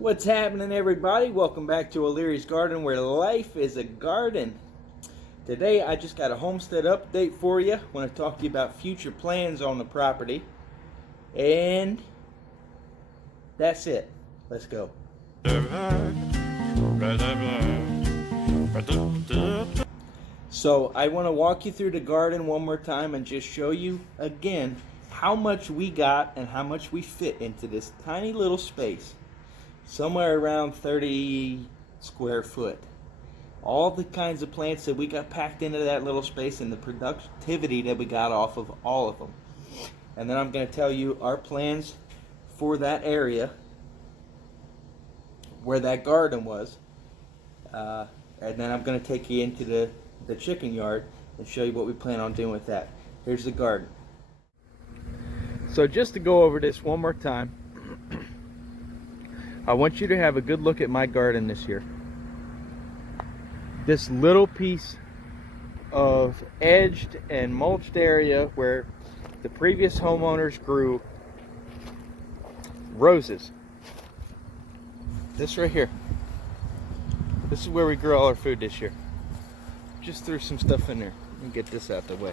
What's happening, everybody? Welcome back to O'Leary's Garden, where life is a garden. Today I just got a homestead update for you. I want to talk to you about future plans on the property. And that's it. Let's go. So I want to walk you through the garden one more time and just show you again how much we got and how much we fit into this tiny little space. Somewhere around 30 square foot. All the kinds of plants that we got packed into that little space and the productivity that we got off of all of them. And then I'm going to tell you our plans for that area where that garden was. And then I'm going to take you into the chicken yard and show you what we plan on doing with that. Here's the garden. So just to go over this one more time, I want you to have a good look at my garden this year. This little piece of edged and mulched area where the previous homeowners grew roses. This right here. This is where we grow all our food this year. Just threw some stuff in there. Let me get this out the way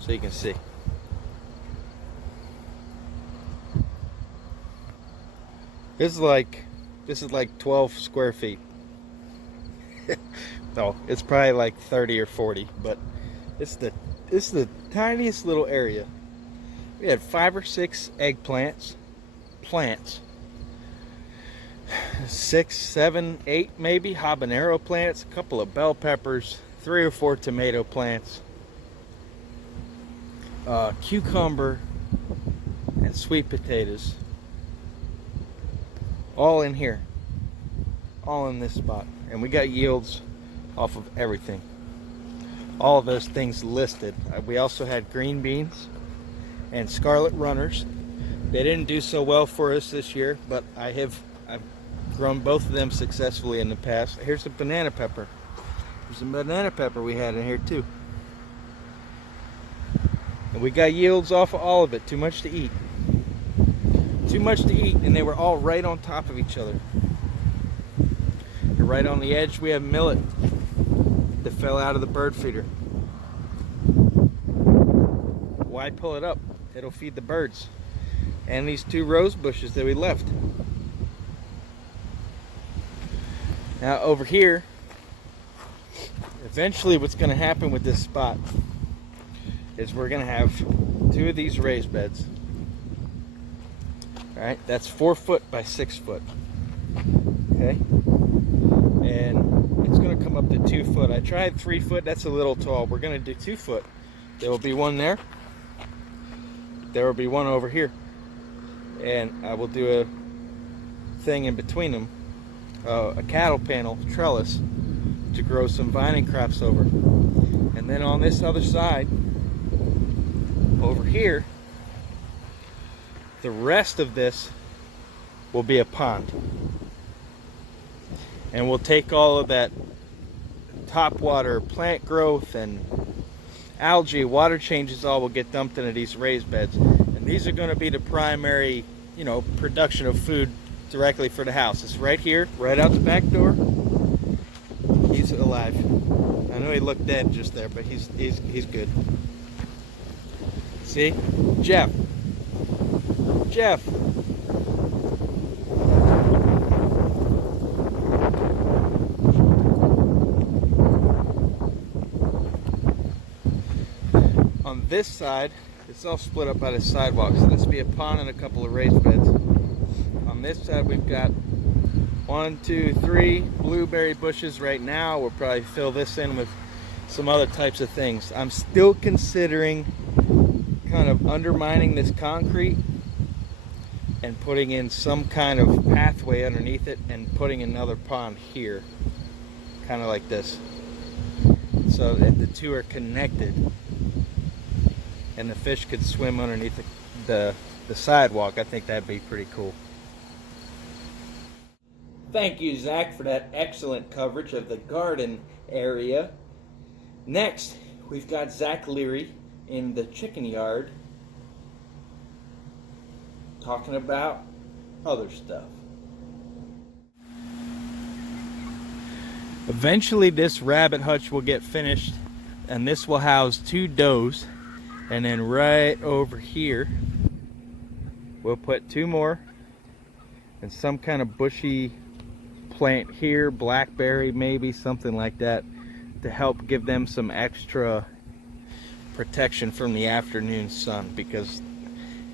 so you can see. This is like 12 square feet. No, it's probably like 30 or 40, but this is the tiniest little area. We had 5 or 6 eggplants, 6, 7, 8 maybe habanero plants, a couple of bell peppers, 3 or 4 tomato plants, cucumber, and sweet potatoes. All in here, all in this spot, and we got yields off of everything. All of those things listed. We also had green beans and scarlet runners. They didn't do so well for us this year, but I've grown both of them successfully in the past. Here's a banana pepper. There's a banana pepper we had in here too, and we got yields off of all of it. Too much to eat. Too much to eat, and they were all right on top of each other. And right on the edge we have millet that fell out of the bird feeder. Why pull it up? It'll feed the birds. And these 2 rose bushes that we left. Now over here, eventually what's going to happen with this spot is we're going to have 2 of these raised beds. Alright, that's 4 foot by 6 foot. Okay? And it's going to come up to 2 foot. I tried 3 foot, that's a little tall. We're going to do 2 foot. There will be one there. There will be one over here. And I will do a thing in between them, a cattle panel trellis to grow some vining crops over. And then on this other side, over here, the rest of this will be a pond. And we'll take all of that top water, plant growth, and algae, water changes all will get dumped into these raised beds. And these are going to be the primary, production of food directly for the house. It's right here, right out the back door. He's alive. I know he looked dead just there, but he's good. See? Jeff. On this side, it's all split up by the sidewalk, so this will be a pond and a couple of raised beds. On this side, we've got 1, 2, 3 blueberry bushes right now. We'll probably fill this in with some other types of things. I'm still considering kind of undermining this concrete and putting in some kind of pathway underneath it and putting another pond here, kind of like this, so that the 2 are connected and the fish could swim underneath the sidewalk. I think that'd be pretty cool. Thank you, Zach, for that excellent coverage of the garden area. Next, we've got Zach Leary in the chicken yard talking about other stuff. Eventually this rabbit hutch will get finished, and this will house 2 does. And then right over here we'll put 2 more and some kind of bushy plant here, blackberry maybe, something like that, to help give them some extra protection from the afternoon sun. Because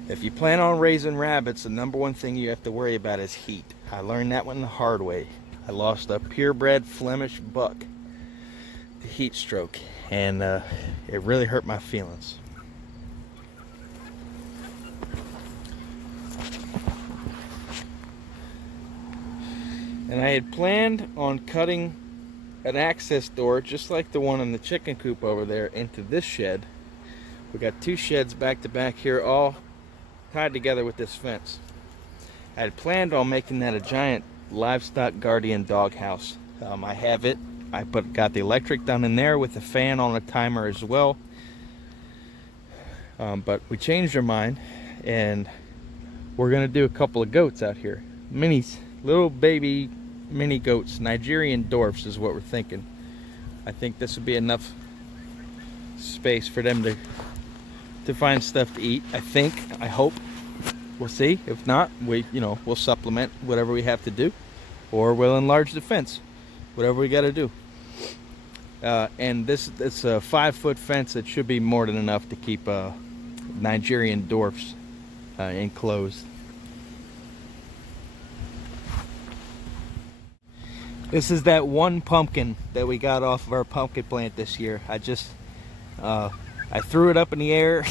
if you plan on raising rabbits, the #1 thing you have to worry about is heat. I learned that one the hard way. I lost a purebred Flemish buck to heat stroke, and it really hurt my feelings. And I had planned on cutting an access door, just like the one in the chicken coop over there, into this shed. We got 2 sheds back to back here, all tied together with this fence. I had planned on making that a giant livestock guardian dog house. I have it. I got the electric done in there with the fan on a timer as well. But we changed our mind, and we're gonna do a couple of goats out here. Minis, little baby mini goats, Nigerian dwarfs is what we're thinking. I think this would be enough space for them to find stuff to eat. I hope. We'll see. If not, we'll supplement whatever we have to do, or we'll enlarge the fence, whatever we got to do. And it's a 5-foot fence that should be more than enough to keep Nigerian dwarfs enclosed. This is that one pumpkin that we got off of our pumpkin plant this year. I threw it up in the air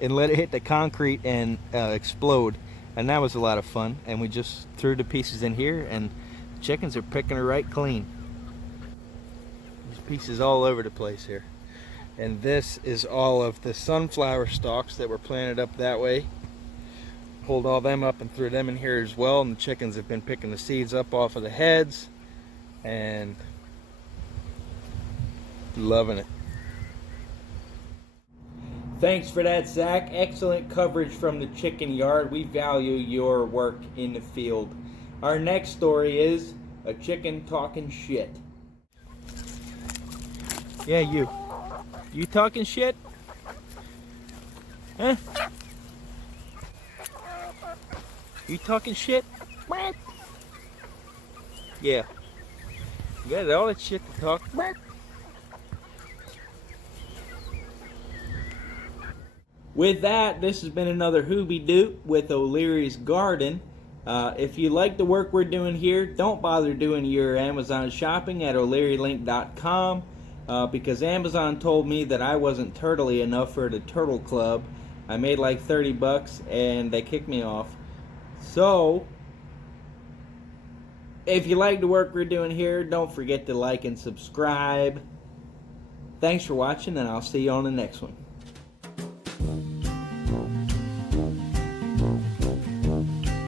and let it hit the concrete and explode, and that was a lot of fun. And we just threw the pieces in here, and the chickens are picking her right clean. There's pieces all over the place here. And this is all of the sunflower stalks that were planted up that way. Pulled all them up and threw them in here as well, and the chickens have been picking the seeds up off of the heads and loving it. Thanks for that, Zach. Excellent coverage from the chicken yard. We value your work in the field. Our next story is a chicken talking shit. Yeah, you. You talking shit? Huh? You talking shit? Yeah. You got all that shit to talk. With that, this has been another Hoobie Doop with O'Leary's Garden. If you like the work we're doing here, don't bother doing your Amazon shopping at O'LearyLink.com because Amazon told me that I wasn't turtley enough for the Turtle Club. I made like 30 bucks and they kicked me off. So, if you like the work we're doing here, don't forget to like and subscribe. Thanks for watching, and I'll see you on the next one.